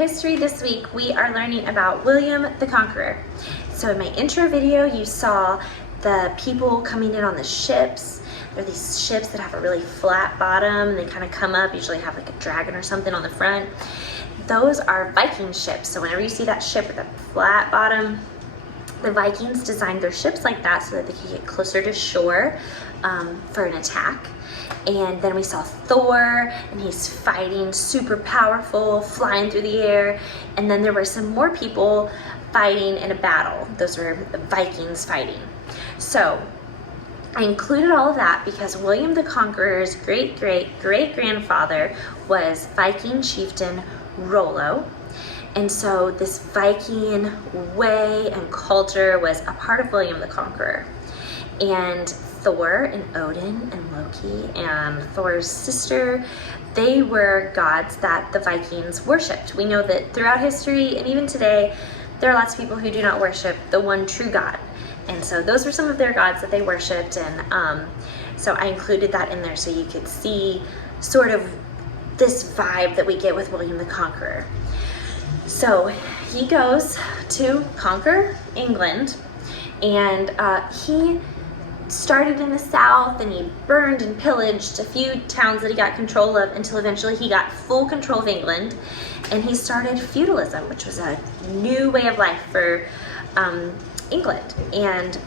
history this week, we are learning about William the Conqueror. So in my intro video, you saw the people coming in on the ships. There are these ships that have a really flat bottom, and they kind of come up, usually have like a dragon or something on the front. Those are Viking ships. So whenever you see that ship with a flat bottom, the Vikings designed their ships like that so that they could get closer to shore for an attack. And then we saw Thor, and he's fighting, super powerful, flying through the air. And then there were some more people fighting in a battle. Those were the Vikings fighting. So I included all of that because William the Conqueror's great-great-great-grandfather was Viking chieftain Rollo. And so this Viking way and culture was a part of William the Conqueror. And Thor and Odin and Loki and Thor's sister, they were gods that the Vikings worshipped. We know that throughout history and even today, there are lots of people who do not worship the one true God. And so those were some of their gods that they worshipped. And so I included that in there so you could see sort of this vibe that we get with William the Conqueror. So he goes to conquer England, and he started in the south, and he burned and pillaged a few towns that he got control of until eventually he got full control of England, and he started feudalism, which was a new way of life for England. And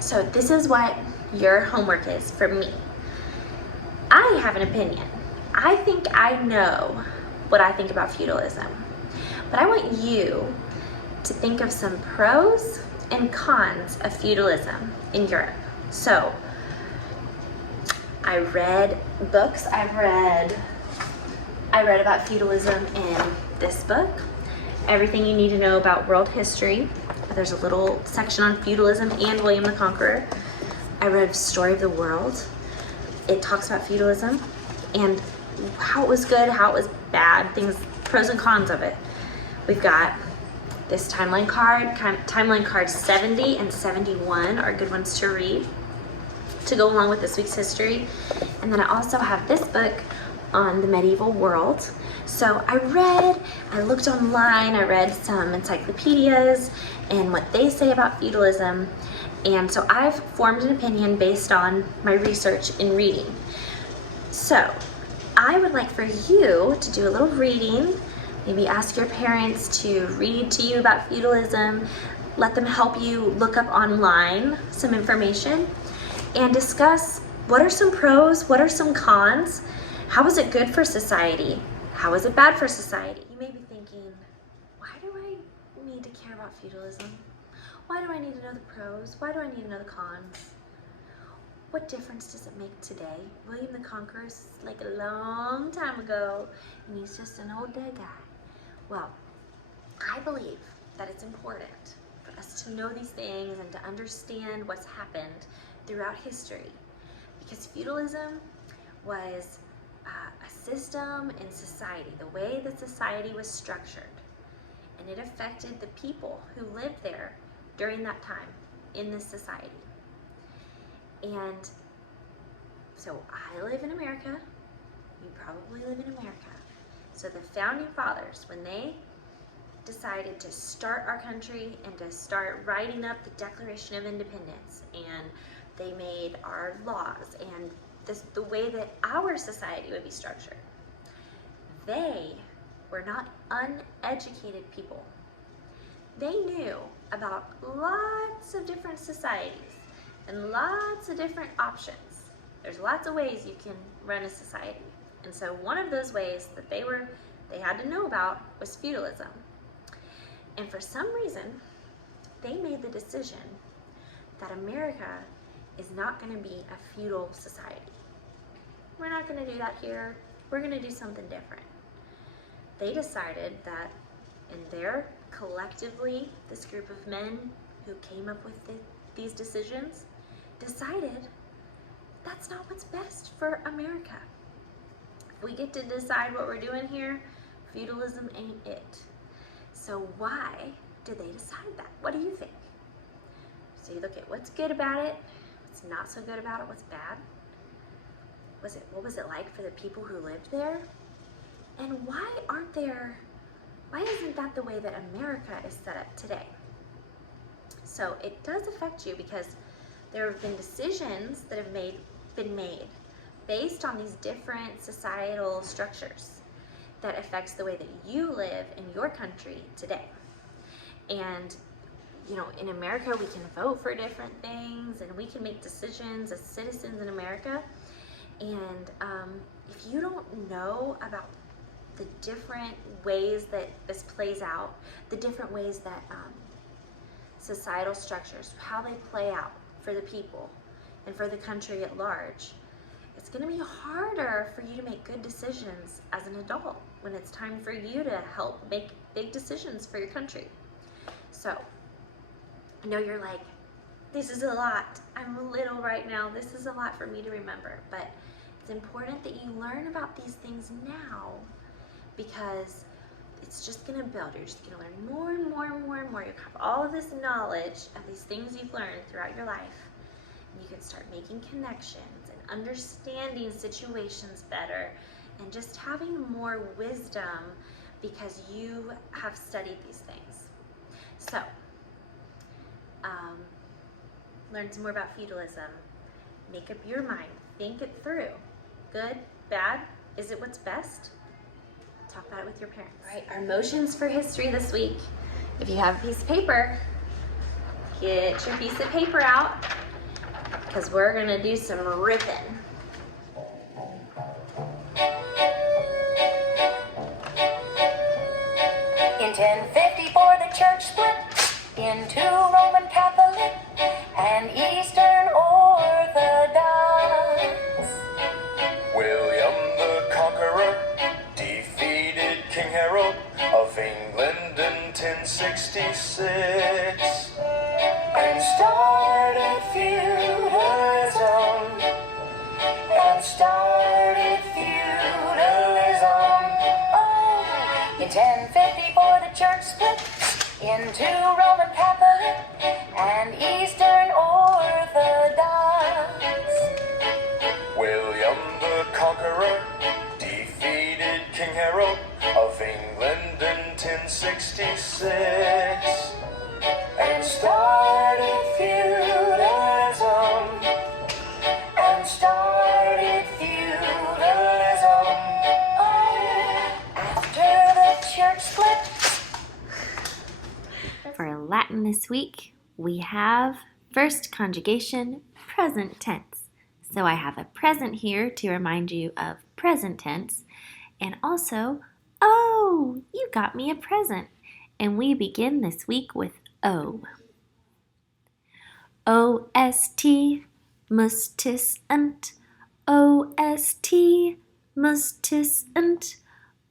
so this is what your homework is for me. I have an opinion. I think I know what I think about feudalism, but I want you to think of some pros and cons of feudalism in Europe. So I read books. I read about feudalism in this book, Everything You Need to Know About World History. There's a little section on feudalism and William the Conqueror. I read Story of the World. It talks about feudalism and how it was good, how it was bad, things, pros and cons of it. We've got this timeline card 70 and 71 are good ones to read to go along with this week's history. And then I also have this book on the medieval world. So I looked online, I read some encyclopedias and what they say about feudalism. And so I've formed an opinion based on my research in reading. So I would like for you to do a little reading. Maybe ask your parents to read to you about feudalism. Let them help you look up online some information and discuss what are some pros, what are some cons, how is it good for society, how is it bad for society. You may be thinking, why do I need to care about feudalism? Why do I need to know the pros? Why do I need to know the cons? What difference does it make today? William the Conqueror is like a long time ago, and he's just an old dead guy. Well, I believe that it's important for us to know these things and to understand what's happened throughout history, because feudalism was a system in society, the way that society was structured, and it affected the people who lived there during that time in this society. And so I live in America, you probably live in America. So the founding fathers, when they decided to start our country and to start writing up the Declaration of Independence, and they made our laws and the way that our society would be structured, they were not uneducated people. They knew about lots of different societies and lots of different options. There's lots of ways you can run a society. And so one of those ways that they had to know about was feudalism. And for some reason, they made the decision that America is not going to be a feudal society. We're not going to do that here. We're going to do something different. They decided that collectively, this group of men who came up with these decisions decided that's not what's best for America. We get to decide what we're doing here. Feudalism ain't it. So why did they decide that? What do you think? So you look at what's good about it, what's not so good about it, what's bad. What was it like for the people who lived there? And why aren't there why isn't that the way that America is set up today? So it does affect you because there have been decisions that have been made based on these different societal structures that affects the way that you live in your country today. And in America, we can vote for different things and we can make decisions as citizens in America. And if you don't know about the different ways that this plays out, the different ways that societal structures, how they play out for the people and for the country at large, it's going to be harder for you to make good decisions as an adult when it's time for you to help make big decisions for your country. So, I know you're like, this is a lot. I'm little right now. This is a lot for me to remember. But it's important that you learn about these things now because it's just going to build. You're just going to learn more and more and more and more. You have all of this knowledge of these things you've learned throughout your life. And you can start making connections and understanding situations better and just having more wisdom because you have studied these things. So, learn some more about feudalism. Make up your mind. Think it through. Good? Bad? Is it what's best? Talk about it with your parents. All right, our motions for history this week. If you have a piece of paper, get your piece of paper out because we're going to do some ripping. In 1054, the church split into Roman Catholic and Eastern Orthodox. William the Conqueror defeated King Harold of England in 1066 and started feudalism. Oh, in 1054 the church split into Roman Catholic and Eastern Orthodox. William the Conqueror defeated King Harold of England in 1066 and started feudalism. After the church split. For Latin this week, we have first conjugation, present tense. So I have a present here to remind you of present tense, and also, oh, you got me a present. And we begin this week with O. O-S-T, mustisant, O-S-T, mustisant,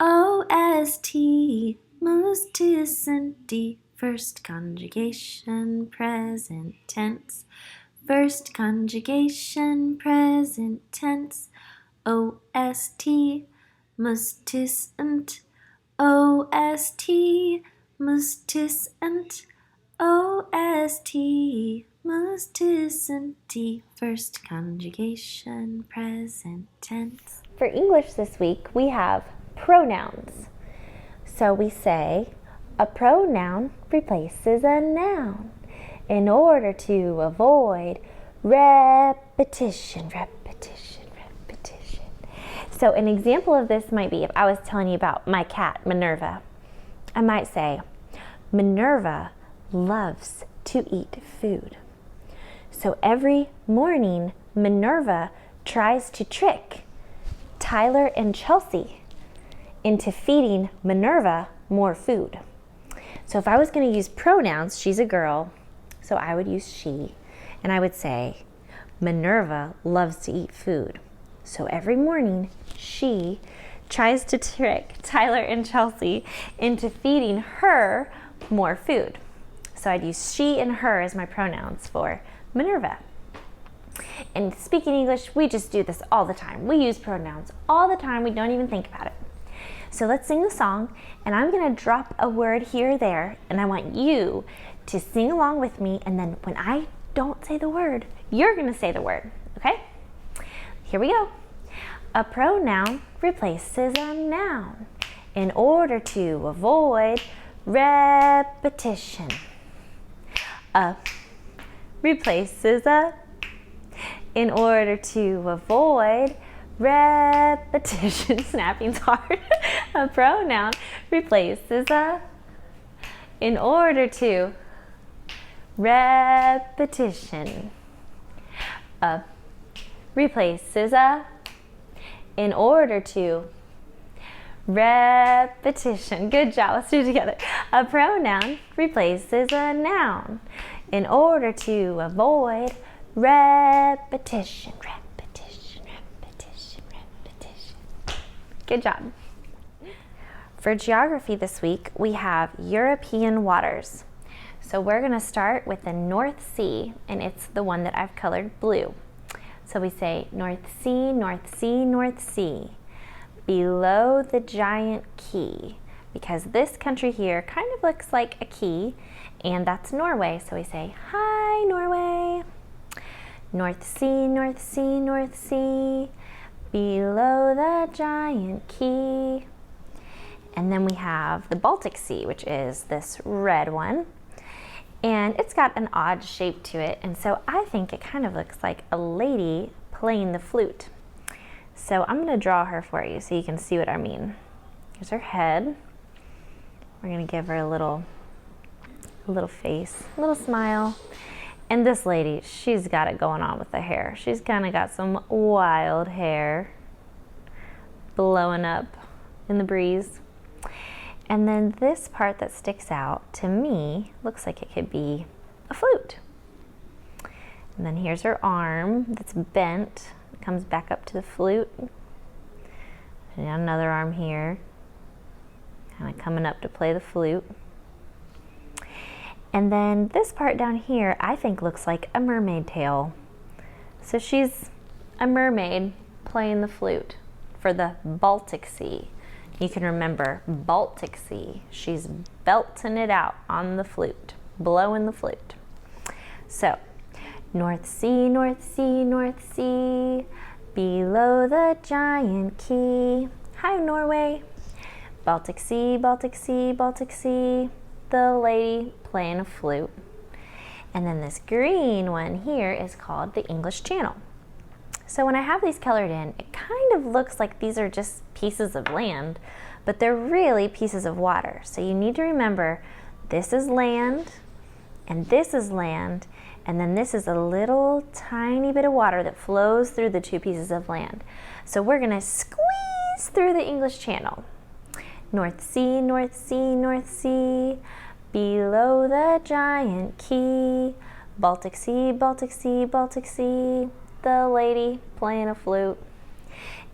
O-S-T, mustisanti. First conjugation, present tense. First conjugation, present tense. O-S-T, mustisant, O-S-T, mustisant, O-S-T, mustisanti. First conjugation, present tense. For English this week, we have pronouns. So we say, a pronoun replaces a noun in order to avoid repetition. So an example of this might be if I was telling you about my cat, Minerva. I might say, Minerva loves to eat food. So every morning, Minerva tries to trick Tyler and Chelsea into feeding Minerva more food. So if I was going to use pronouns, she's a girl, so I would use she, and I would say, Minerva loves to eat food. So every morning, she tries to trick Tyler and Chelsea into feeding her more food. So I'd use she and her as my pronouns for Minerva. And speaking English, we just do this all the time. We use pronouns all the time. We don't even think about it. So let's sing the song, and I'm going to drop a word here or there, and I want you to sing along with me, and then when I don't say the word, you're going to say the word, okay? Here we go. A pronoun replaces a noun in order to avoid repetition. A replaces a in order to avoid repetition. Snapping's hard. A pronoun replaces a in order to repetition. A replaces a in order to repetition. Good job. Let's do it together. A pronoun replaces a noun in order to avoid repetition. Repetition, repetition, repetition. Good job. For geography this week, we have European waters. So we're going to start with the North Sea, and it's the one that I've colored blue. So we say North Sea, North Sea, North Sea, below the giant key, because this country here kind of looks like a key, and that's Norway. So we say, hi, Norway. North Sea, North Sea, North Sea, below the giant key. And then we have the Baltic Sea, which is this red one. And it's got an odd shape to it, and so I think it kind of looks like a lady playing the flute. So I'm going to draw her for you so you can see what I mean. Here's her head. We're going to give her a little face, a little smile. And this lady, she's got it going on with the hair. She's kind of got some wild hair blowing up in the breeze. And then this part that sticks out to me looks like it could be a flute. And then here's her arm that's bent. It comes back up to the flute. And another arm here, kind of coming up to play the flute. And then this part down here I think looks like a mermaid tail. So she's a mermaid playing the flute for the Baltic Sea. You can remember Baltic Sea. She's belting it out on the flute, blowing the flute. So, North Sea, North Sea, North Sea, below the giant key. Hi, Norway. Baltic Sea, Baltic Sea, Baltic Sea, the lady playing a flute. And then this green one here is called the English Channel. So when I have these colored in, it kind of looks like these are just pieces of land, but they're really pieces of water. So you need to remember, this is land, and this is land, and then this is a little tiny bit of water that flows through the two pieces of land. So we're gonna squeeze through the English Channel. North Sea, North Sea, North Sea, below the giant key. Baltic Sea, Baltic Sea, Baltic Sea, the lady playing a flute.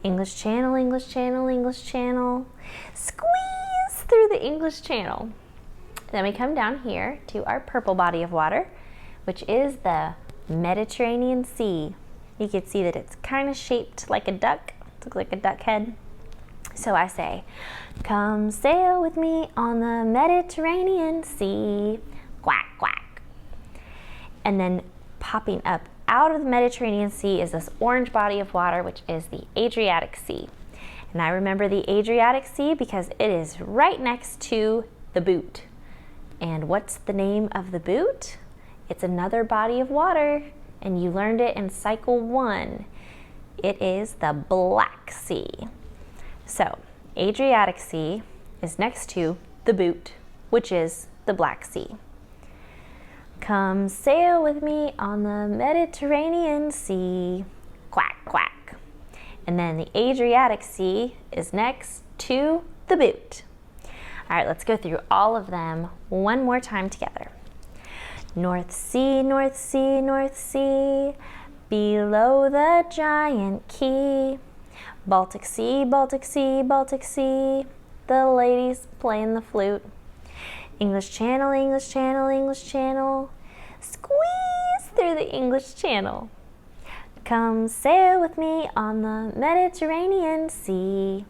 English Channel, English Channel, English Channel. Squeeze through the English Channel. Then we come down here to our purple body of water, which is the Mediterranean Sea. You can see that it's kind of shaped like a duck. It looks like a duck head. So I say, come sail with me on the Mediterranean Sea. Quack, quack. And then popping up out of the Mediterranean Sea is this orange body of water, which is the Adriatic Sea. And I remember the Adriatic Sea because it is right next to the boot. And what's the name of the boot? It's another body of water, and you learned it in Cycle 1. It is the Black Sea. So, Adriatic Sea is next to the boot, which is the Black Sea. Come sail with me on the Mediterranean Sea. Quack, quack. And then the Adriatic Sea is next to the boot. All right, let's go through all of them one more time together. North Sea, North Sea, North Sea, below the giant key. Baltic Sea, Baltic Sea, Baltic Sea, the ladies playing the flute. English Channel, English Channel, English Channel. Squeeze through the English Channel. Come sail with me on the Mediterranean Sea.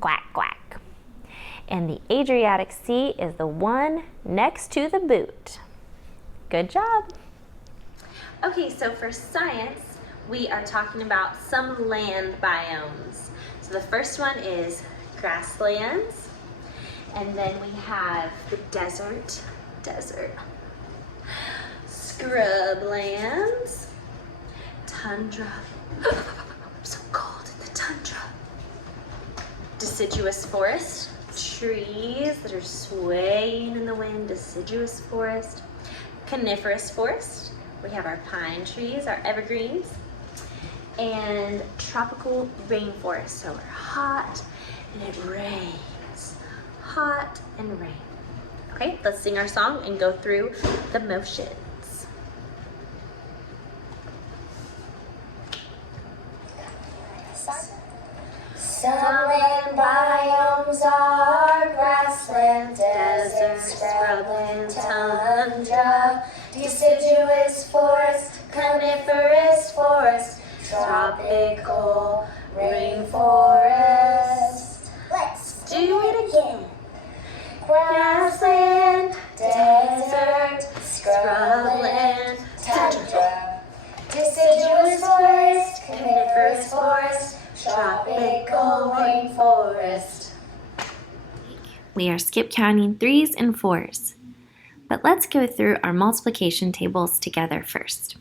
Quack, quack. And the Adriatic Sea is the one next to the boot. Good job. Okay, so for science, we are talking about some land biomes. So the first one is grasslands, And then we have the desert, scrublands, tundra, I'm so cold in the tundra, deciduous forest, trees that are swaying in the wind, deciduous forest, coniferous forest, we have our pine trees, our evergreens, and tropical rainforest. So we're hot and it rains, hot and rain. Okay, let's sing our song and go through the motions. Some land biomes are grassland, desert, scrubland, tundra, deciduous forest, coniferous forest, tropical rainforest. Let's do it again. Grassland, desert, scrubland, tundra, deciduous forest, coniferous forest, tropical rainforest. We are skip counting 3s and 4s. But let's go through our multiplication tables together first.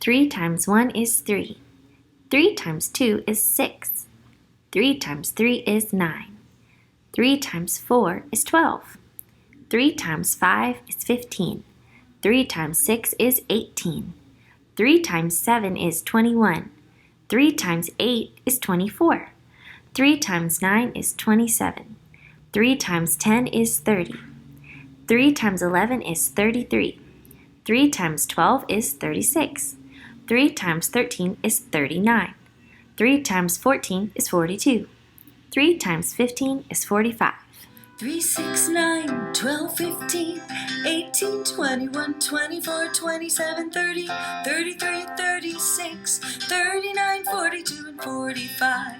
3 times 1 is 3. 3 times 2 is 6. 3 times 3 is 9. 3 times 4 is 12. 3 times 5 is 15. 3 times 6 is 18. 3 times 7 is 21. 3 times 8 is 24. 3 times 9 is 27. 3 times 10 is 30. 3 times 11 is 33. 3 times 12 is 36. 3 times 13 is 39. 3 times 14 is 42. 3 times 15 is 45. 3, 6, 9, 12, 15, 18, 21, 24, 27, 30, 33, 36, 39, 42, and 45.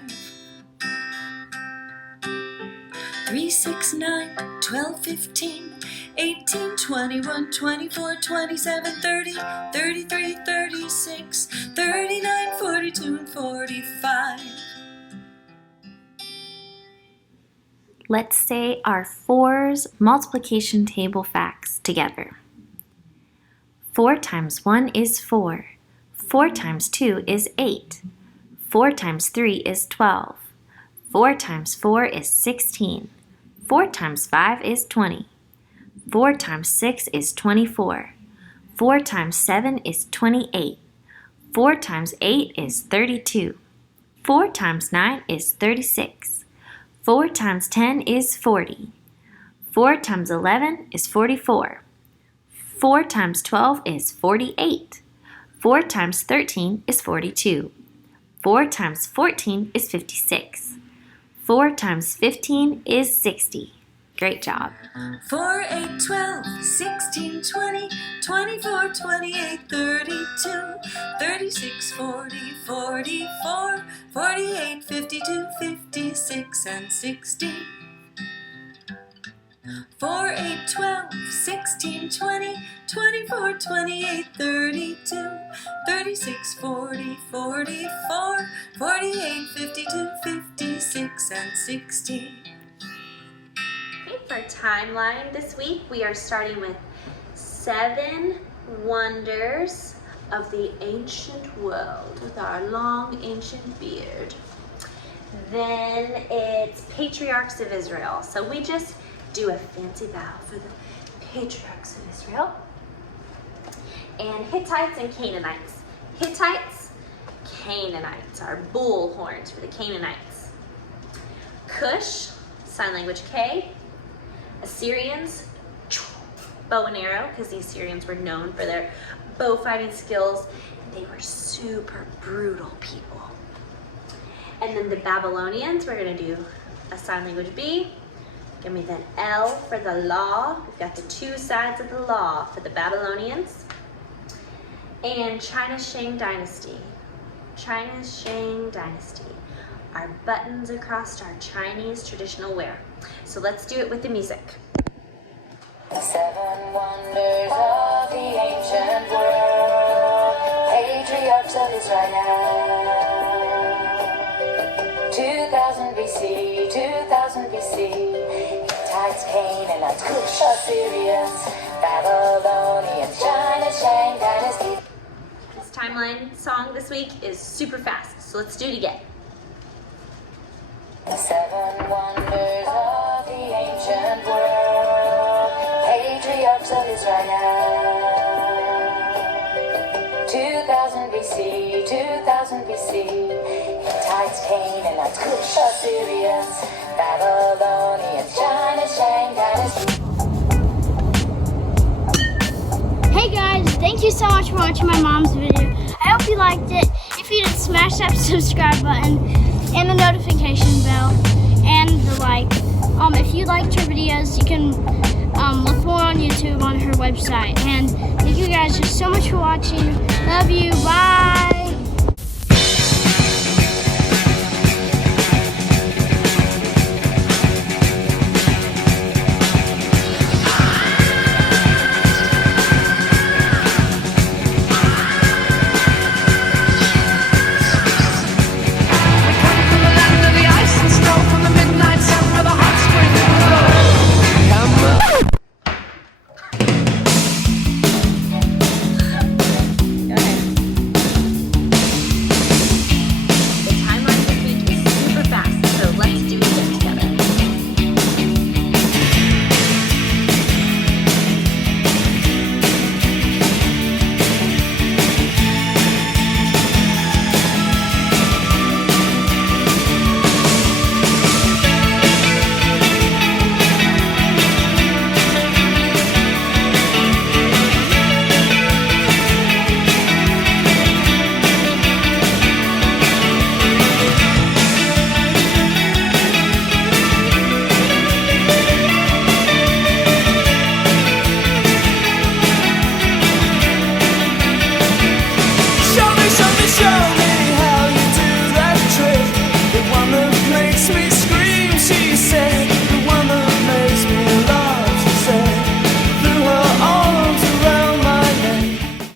3, 6, 9, 12, 15, 18, 21, 24, 27, 30, 33, 36, 39, 42, and 45. Let's say our 4's multiplication table facts together. 4 times 1 is 4. 4 times 2 is 8. 4 times 3 is 12. 4 times 4 is 16. 4 times 5 is 20. 4 times 6 is 24. 4 times 7 is 28. 4 times 8 is 32. 4 times 9 is 36. 4 times 10 is 40. 4 times 11 is 44. 4 times 12 is 48. 4 times 13 is 42. 4 times 14 is 56. 4 times 15 is 60. Great job. 4, 8, 12, 16, 20, 24, 28, 32, 36, 40, 44, 48, 52, 56, and 60. 4, 8, 12, 16, 20, 24, 28, 32, 36, 40, 44, 48, 52, 56, and 60. Okay, for timeline this week, we are starting with 7 wonders of the ancient world with our long ancient beard. Then it's patriarchs of Israel. So we just do a fancy bow for the patriarchs of Israel. And Hittites and Canaanites. Hittites, Canaanites, our bull horns for the Canaanites. Cush, sign language K. Assyrians, bow and arrow, because the Assyrians were known for their bow fighting skills. They were super brutal people. And then the Babylonians, we're going to do a sign language B. Give me then L for the law. We've got the 2 sides of the law for the Babylonians. And China's Shang Dynasty. China's Shang Dynasty. Our buttons across our Chinese traditional wear. So let's do it with the music. 7 wonders of the ancient world, patriarchs of Israel. 2000 BC, 2000 BC, Hittites, Canaanites, Cush, Assyrians, Babylonians, China, Shang Dynasty. This timeline song this week is super fast, so let's do it again. The 7 wonders of the ancient world, patriarchs of Israel. 2000 BC, 2000 BC, Hittites, Canaanites, Cush, Assyrians, Babylonians, China, Shang Dynasty. Hey guys, thank you so much for watching my mom's video. I hope you liked it. If you did, smash that subscribe button and the notification bell and the like. If you liked her videos, you can look more on YouTube on her website. And thank you guys just so much for watching. Love you. Bye.